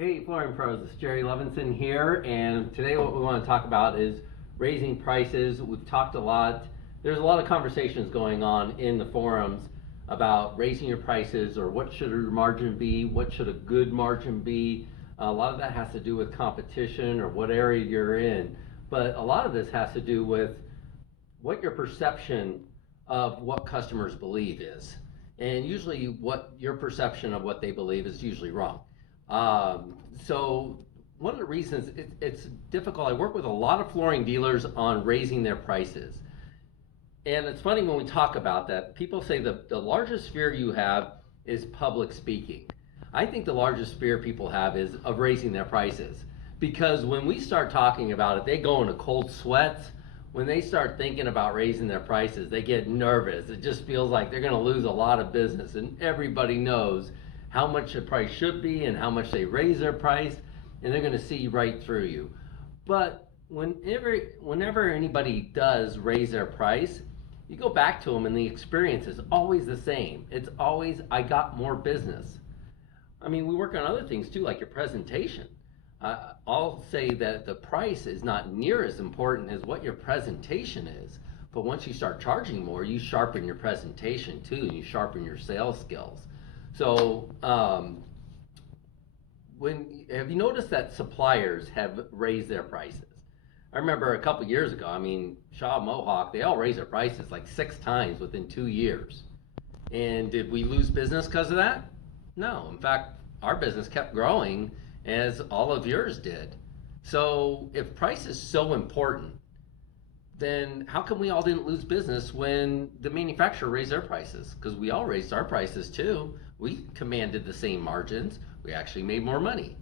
Hey, Flooring Pros, it's Jerry Levinson here, and today what we want to talk about is raising prices. We've talked a lot. There's a lot of conversations going on in the forums about raising your prices or what should your margin be, what should a good margin be. A lot of that has to do with competition or what area you're in, but a lot of this has to do with what your perception of what customers believe is. And usually, what your perception of what they believe is usually wrong. So, one of the reasons it's difficult, I work with a lot of flooring dealers on raising their prices. And it's funny when we talk about that, people say the largest fear you have is public speaking. I think the largest fear people have is of raising their prices. Because when we start talking about it, they go into cold sweats. When they start thinking about raising their prices, they get nervous. It just feels like they're going to lose a lot of business. And everybody knows how much the price should be and how much they raise their price, and they're going to see right through you. But whenever anybody does raise their price, you go back to them and the experience is always the same. It's always, I got more business. I mean, we work on other things too, like your presentation. I'll say that the price is not near as important as what your presentation is. But once you start charging more, you sharpen your presentation too, and you sharpen your sales skills. So, have you noticed that suppliers have raised their prices? I remember a couple years ago, I mean, Shaw Mohawk, they all raised their prices like 6 times within 2 years. And did we lose business because of that? No. In fact, our business kept growing as all of yours did. So if price is so important, then how come we all didn't lose business when the manufacturer raised their prices? Because we all raised our prices too. We commanded the same margins. We actually made more money.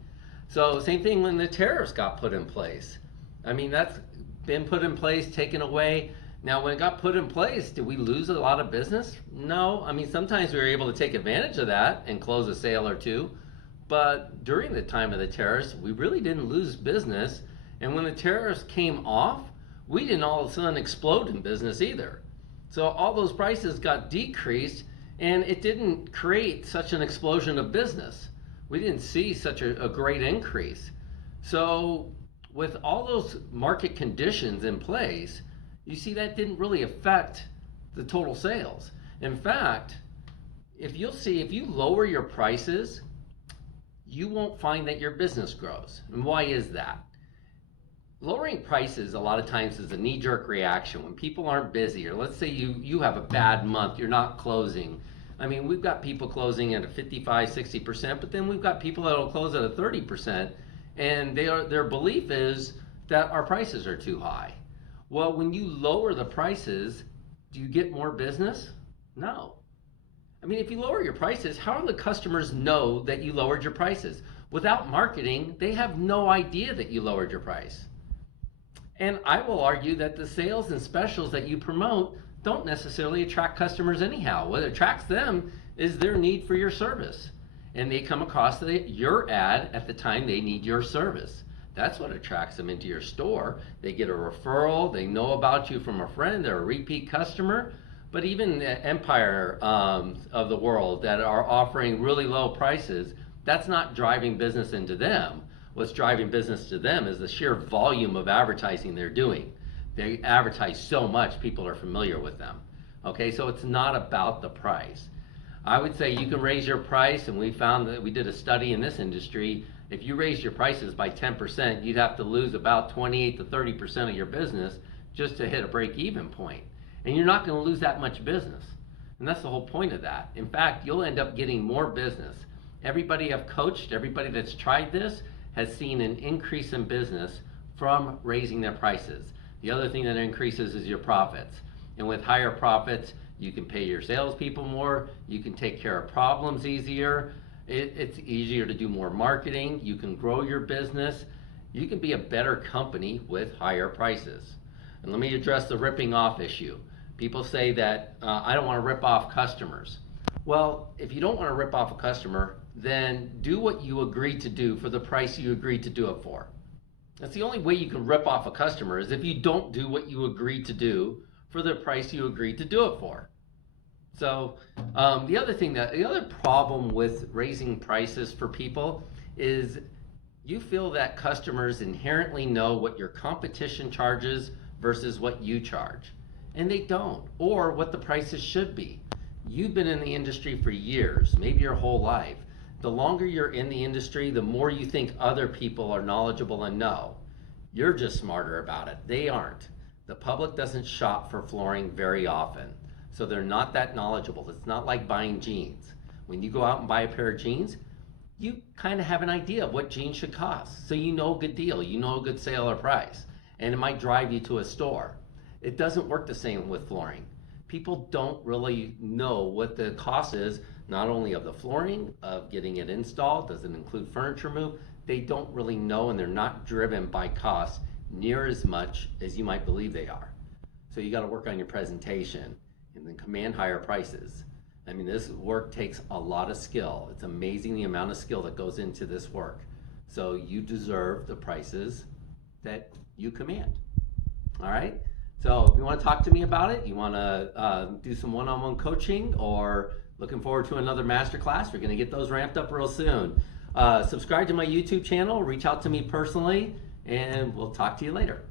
So same thing when the tariffs got put in place. I mean, that's been put in place, taken away. Now, when it got put in place, did we lose a lot of business? No. I mean, sometimes we were able to take advantage of that and close a sale or two. But during the time of the tariffs, we really didn't lose business. And when the tariffs came off, we didn't all of a sudden explode in business either. So all those prices got decreased, and it didn't create such an explosion of business. We didn't see such a great increase. So with all those market conditions in place, you see that didn't really affect the total sales. In fact, if you lower your prices, you won't find that your business grows. And why is that? Lowering prices a lot of times is a knee-jerk reaction when people aren't busy, or let's say you have a bad month, you're not closing. I mean, we've got people closing at a 55, 60%, but then we've got people that'll close at a 30%, and their belief is that our prices are too high. Well, when you lower the prices, do you get more business? No. I mean, if you lower your prices, how do the customers know that you lowered your prices? Without marketing, they have no idea that you lowered your price. And I will argue that the sales and specials that you promote don't necessarily attract customers anyhow. What attracts them is their need for your service. And they come across your ad at the time they need your service. That's what attracts them into your store. They get a referral, they know about you from a friend, they're a repeat customer. But even the empire of the world that are offering really low prices, that's not driving business into them. What's driving business to them is the sheer volume of advertising they're doing. They advertise so much, people are familiar with them. Okay, so it's not about the price. I would say you can raise your price, and we found that we did a study in this industry. If you raise your prices by 10%, you'd have to lose about 28 to 30% of your business just to hit a break-even point. And you're not going to lose that much business. And that's the whole point of that. In fact, you'll end up getting more business. Everybody I've coached, everybody that's tried this, has seen an increase in business from raising their prices. The other thing that increases is your profits. And with higher profits, you can pay your salespeople more, you can take care of problems easier, it's easier to do more marketing, you can grow your business, you can be a better company with higher prices. And let me address the ripping off issue. People say that I don't want to rip off customers. Well, if you don't want to rip off a customer, then do what you agreed to do for the price you agreed to do it for. That's the only way you can rip off a customer, is if you don't do what you agreed to do for the price you agreed to do it for. So the other problem with raising prices for people is You feel that customers inherently know what your competition charges versus what you charge, and they don't, or what the prices should be. You've been in the industry for years, maybe your whole life. The longer you're in the industry, the more you think other people are knowledgeable and know. You're just smarter about it. They aren't. The public doesn't shop for flooring very often, so they're not that knowledgeable. It's not like buying jeans. When you go out and buy a pair of jeans, you kind of have an idea of what jeans should cost. So you know a good deal, you know a good sale or price, and it might drive you to a store. It doesn't work the same with flooring. People don't really know what the cost is, not only of the flooring, of getting it installed, does it include furniture move? They don't really know, and they're not driven by cost near as much as you might believe they are. So you gotta work on your presentation and then command higher prices. I mean, this work takes a lot of skill. It's amazing the amount of skill that goes into this work. So you deserve the prices that you command. All right? So if you want to talk to me about it, you want to do some one-on-one coaching, or looking forward to another masterclass, we're going to get those ramped up real soon. Subscribe to my YouTube channel, reach out to me personally, and we'll talk to you later.